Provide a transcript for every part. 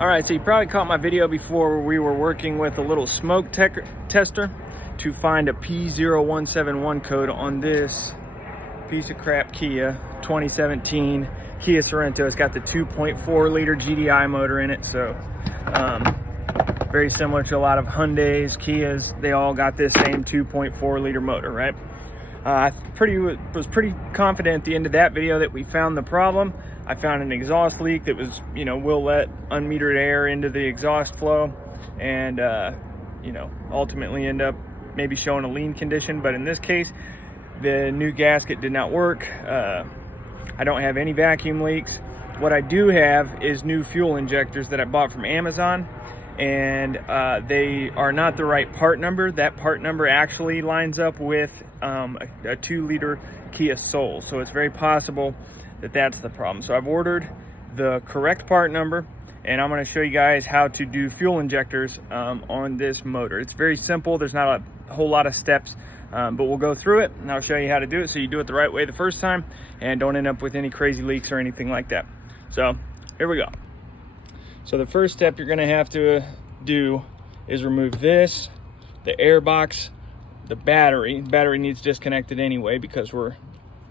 All right, so you probably caught my video before where we were working with a little smoke tester to find a P0171 code on this piece of crap Kia 2017 Kia Sorento. It's got the 2.4 liter GDI motor in it, so very similar to a lot of Hyundais, Kias. They all got this same 2.4 liter motor, right? I was pretty confident at the end of that video that we found the problem. I found an exhaust leak that was, will let unmetered air into the exhaust flow and, ultimately end up maybe showing a lean condition. But in this case, the new gasket did not work. I don't have any vacuum leaks. What I do have is new fuel injectors that I bought from Amazon, and they are not the right part number. That part number actually lines up with a 2 liter Kia Soul, so it's very possible that that's the problem. So I've ordered the correct part number, and I'm going to show you guys how to do fuel injectors on this motor. It's very simple. There's not a whole lot of steps, but we'll go through it and I'll show you how to do it so you do it the right way the first time and don't end up with any crazy leaks or anything like that. So here we go. So the first step you're going to have to do is remove this, the air box, the battery. The battery needs disconnected anyway because we're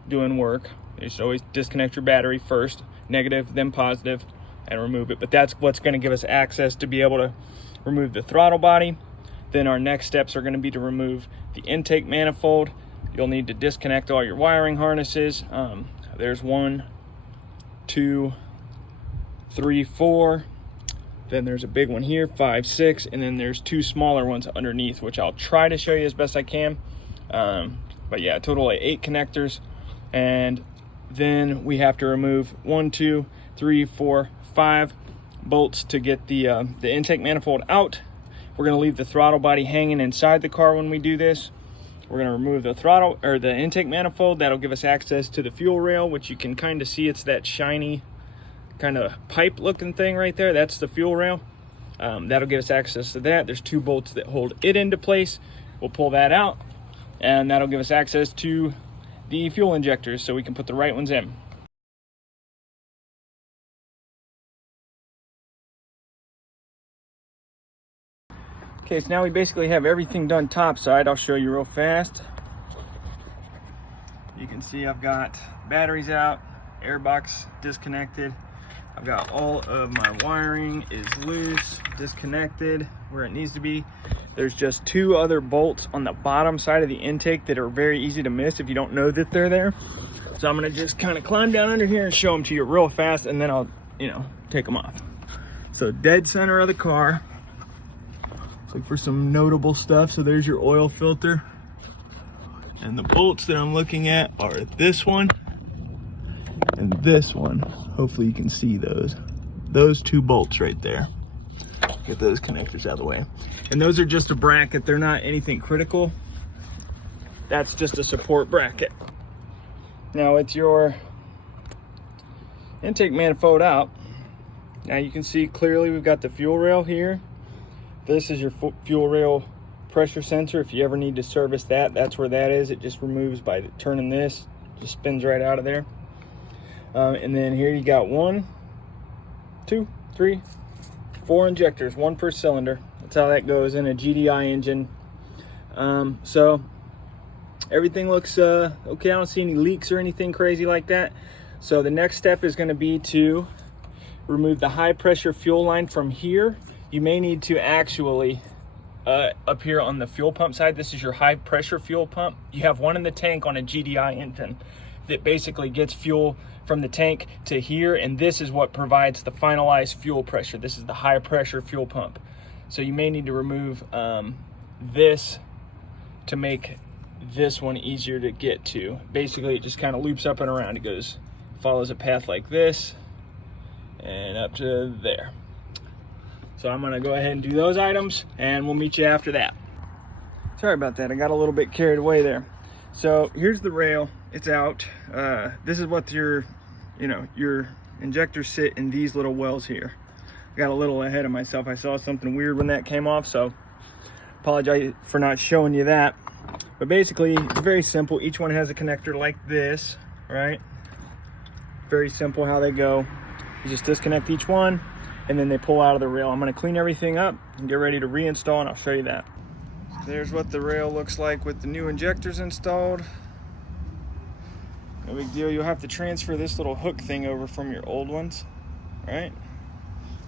doing work. You should always disconnect your battery first, negative, then positive, and remove it. But that's what's going to give us access to be able to remove the throttle body. Then our next steps are going to be to remove the intake manifold. You'll need to disconnect all your wiring harnesses. There's 1, 2, 3, 4. Then there's a big one here, 5, 6, and then there's 2 smaller ones underneath, which I'll try to show you as best I can. But yeah, a total of 8 connectors. And then we have to remove 1, 2, 3, 4, 5 bolts to get the intake manifold out. We're going to leave the throttle body hanging inside the car when we do this. We're going to remove the throttle or the intake manifold. That'll give us access to the fuel rail, which you can kind of see. It's that shiny kind of pipe looking thing right there. That's the fuel rail. That'll give us access to that. There's 2 bolts that hold it into place. We'll pull that out, and that'll give us access to the fuel injectors so we can put the right ones in. Okay, so now we basically have everything done topside. I'll show you real fast. You can see I've got batteries out, air box disconnected. I've got all of my wiring is loose, disconnected where it needs to be. There's just 2 other bolts on the bottom side of the intake that are very easy to miss if you don't know that they're there. So I'm gonna just kind of climb down under here and show them to you real fast, and then I'll, take them off. So dead center of the car. Look for some notable stuff. So there's your oil filter. And the bolts that I'm looking at are this one and this one. Hopefully you can see those 2 bolts right there. Get those connectors out of the way. And those are just a bracket. They're not anything critical. That's just a support bracket. Now with your intake manifold out, now you can see clearly we've got the fuel rail here. This is your fuel rail pressure sensor. If you ever need to service that, that's where that is. It just removes by turning this, just spins right out of there. And then here you got 1, 2, 3, 4 injectors, 1 per cylinder. That's how that goes in a GDI engine. So everything looks okay. I don't see any leaks or anything crazy like that. So the next step is going to be to remove the high pressure fuel line from here. You may need to actually up here on the fuel pump side, this is your high pressure fuel pump. You have one in the tank on a GDI engine that basically gets fuel from the tank to here, and this is what provides the finalized fuel pressure. This is the high pressure fuel pump. So you may need to remove this to make this one easier to get to. Basically it just kind of loops up and around. It follows a path like this and up to there. So I'm gonna go ahead and do those items and we'll meet you after that. Sorry about that, I got a little bit carried away there. So here's the rail, it's out. This is what your injectors sit in these little wells here. I got a little ahead of myself. I saw something weird when that came off, so apologize for not showing you that. But basically, it's very simple. Each one has a connector like this, right? Very simple how they go. You just disconnect each one, and then they pull out of the rail. I'm going to clean everything up and get ready to reinstall, and I'll show you that. So there's what the rail looks like with the new injectors installed. No big deal. You'll have to transfer this little hook thing over from your old ones, right?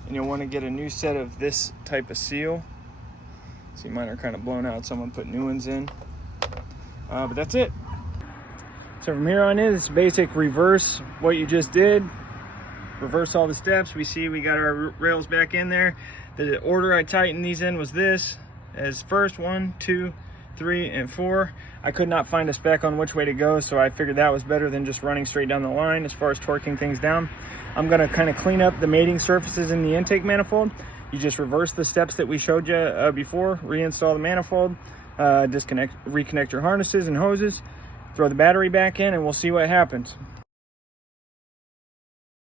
And you'll want to get a new set of this type of seal. See, mine are kind of blown out. Someone put new ones in. But that's it. So from here on in, it's basic reverse what you just did. Reverse all the steps. We see we got our rails back in there. The order I tightened these in was this, as first 1, 2, 3, and 4. I could not find a spec on which way to go, so I figured that was better than just running straight down the line as far as torquing things down. I'm gonna kind of clean up the mating surfaces in the intake manifold. You just reverse the steps that we showed you before, reinstall the manifold, reconnect your harnesses and hoses, throw the battery back in, and we'll see what happens.